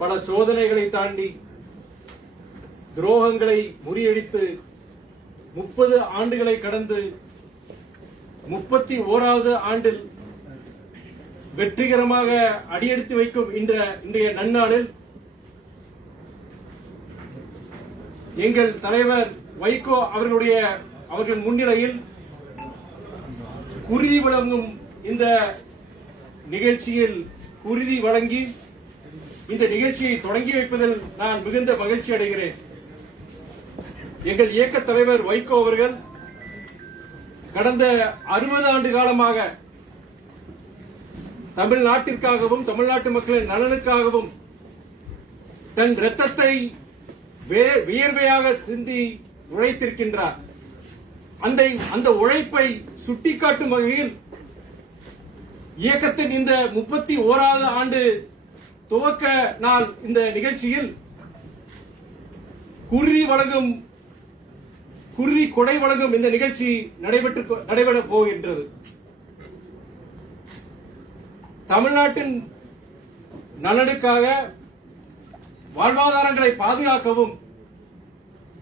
பல சோதனைகளை தாண்டி துரோகங்களை முறியடித்து 30 ஆண்டுகளை கடந்து 31வது ஆண்டில் வெற்றிகரமாக அடியெடுத்து வைக்கும் இன்றைய நன்னாளில் எங்கள் தலைவர் வைகோ அவர்கள் முன்னிலையில் குருதி வழங்கும் இந்த நிகழ்ச்சியில் குருதி வழங்கி இந்த நிகழ்ச்சியை தொடங்கி வைப்பதில் நான் மிகுந்த மகிழ்ச்சி அடைகிறேன். எங்கள் இயக்க தலைவர் வைகோ அவர்கள் கடந்த 60 ஆண்டு காலமாக தமிழ்நாட்டிற்காகவும் தமிழ்நாட்டு மக்களின் நலனுக்காகவும் தன் இரத்தத்தை வியர்வையாக சிந்தி உழைத்திருக்கின்றார். அந்த உழைப்பை சுட்டிக்காட்டும் வகையில் இயக்கத்தின் இந்த 31வது ஆண்டு துவக்க நாள் இந்த நிகழ்ச்சியில் குருதி கொடை வழங்கும் இந்த நிகழ்ச்சி நடைபெற போகின்றது. தமிழ்நாட்டின் நலனுக்காக வாழ்வாதாரங்களை பாதுகாக்கவும்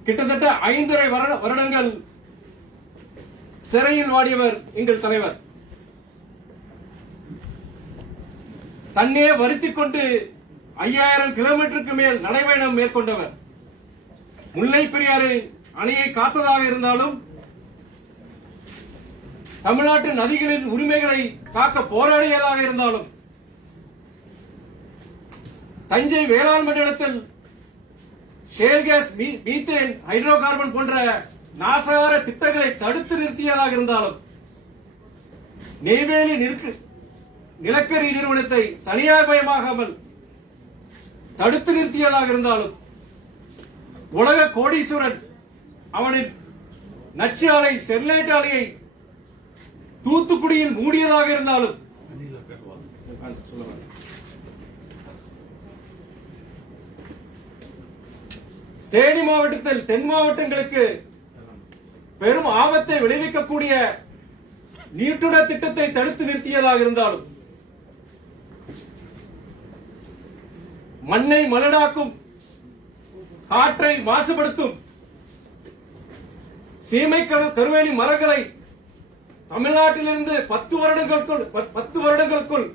கிட்டத்தட்ட 5.5 வருடங்கள் சிறையில் வாடியவர் எங்கள் தலைவர். தன்னே வருத்திக் கொண்டு 5000 கிலோமீட்டருக்கு மேல் நடைபயணம் மேற்கொண்டவர். முல்லை பெரியாறு அணையை காத்ததாக இருந்தாலும் தமிழ்நாட்டு நதிகளின் உரிமைகளை காக்க போராடியதாக இருந்தாலும் தஞ்சை வேளாண் மண்டலத்தில் shale gas, methane, hydrocarbon போன்ற நாசகார திட்டங்களை தடுத்து நிறுத்தியதாக இருந்தாலும் நெய்வேலி நிலக்கரி நிறுவனத்தை தனியார் மயமாகாமல் தடுத்து நிறுத்தியதாக இருந்தாலும் உலக கோடீஸ்வரன் அவனின் நச்சு ஆலை ஸ்டெர்லைட் ஆலையை தூத்துக்குடியில் மூடியதாக இருந்தாலும் தேனி மாவட்டத்தில் தென் மாவட்டங்களுக்கு பெரும் ஆபத்தை விளைவிக்கக்கூடிய நீட்டுட திட்டத்தை தடுத்து நிறுத்தியதாக இருந்தாலும் மண்ணை மலடாக்கும், காற்றை மாசுபடுத்தும் சீமை கருவேலி மரங்களை தமிழ்நாட்டிலிருந்து 10 வருடங்களுக்குள்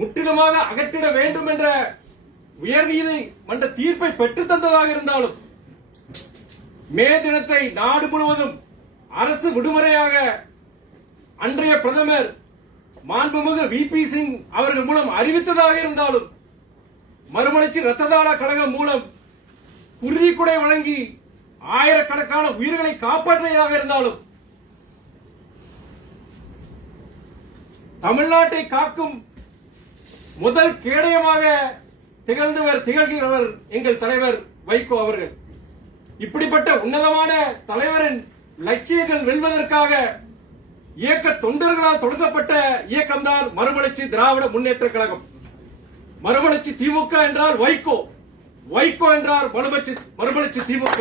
முற்றிலுமாக அகற்றிட வேண்டும் என்ற உயர்நீதிமன்ற தீர்ப்பை பெற்றுத் தந்ததாக இருந்தாலும் மே தினத்தை நாடு முழுவதும் அரசு விடுமுறையாக அன்றைய பிரதமர் மாண்புமிகு VP சிங் அவர்கள் மூலம் அறிவித்ததாக இருந்தாலும் மறுமலர்ச்சி இரத்த தான கழகம் மூலம் உறுதிக்குடை வழங்கி ஆயிரக்கணக்கான உயிர்களை காப்பாற்றியதாக இருந்தாலும் தமிழ்நாட்டை காக்கும் முதல் கேடயமாக திகழ்கிறவர் எங்கள் தலைவர் வைகோ அவர்கள். இப்படிப்பட்ட உன்னதமான தலைவரின் லட்சியங்கள் வெல்வதற்காக இயக்க தொண்டர்களால் தொடங்கப்பட்ட இயக்கம்தான் மறுமலர்ச்சி திராவிட முன்னேற்ற கழகம். மறுமலர்ச்சி திமுக என்றால் வைகோ, வைகோ என்றால் மறுமலர்ச்சி திமுக.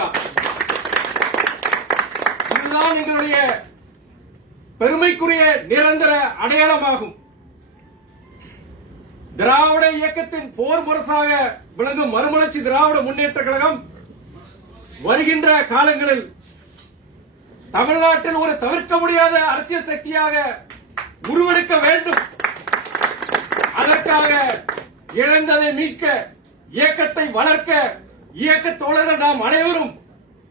இதுதான் எங்களுடைய பெருமைக்குரிய நிரந்தர அடையாளமாகும். திராவிட இயக்கத்தின் போர் முரசாக விளங்கும் மறுமலர்ச்சி திராவிட முன்னேற்ற கழகம் வருகின்ற காலங்களில் தமிழ்நாட்டில் ஒரு தவிர்க்க முடியாத அரசியல் சக்தியாக உருவெடுக்க வேண்டும். அதற்காக இழந்ததை மீட்க, இயக்கத்தை வளர்க்க இயக்க தோழர்கள் நாம் அனைவரும்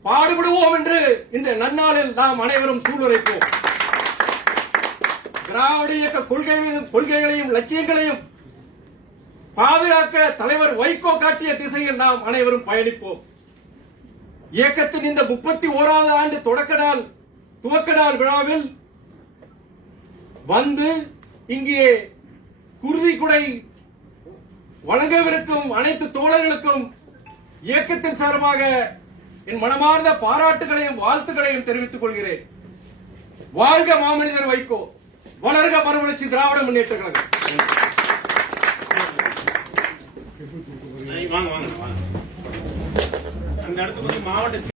பாடுபடுவோம் என்று இந்த நன்னாளில் நாம் அனைவரும் சூளுரைப்போம். திராவிட இயக்க கொள்கைகளையும் லட்சியங்களையும் பாதுகாக்க தலைவர் வைகோ காட்டிய திசையில் நாம் அனைவரும் பயணிப்போம். இயக்கத்தின் இந்த 31வது ஆண்டு துவக்க நாள் விழாவில் வந்து இங்கே குருதி குடை வழங்கவிருக்கும் அனைத்து தோழர்களுக்கும் இயக்கத்தின் சார்பாக என் மனமார்ந்த பாராட்டுகளையும் வாழ்த்துக்களையும் தெரிவித்துக் கொள்கிறேன். வாழ்க மாமனிதர் வைகோ, வளர்க மறுமலர்ச்சி திராவிட முன்னேற்ற கழகம். வாங்க வாங்க வாங்க. அந்த இடத்துக்கு மாவட்ட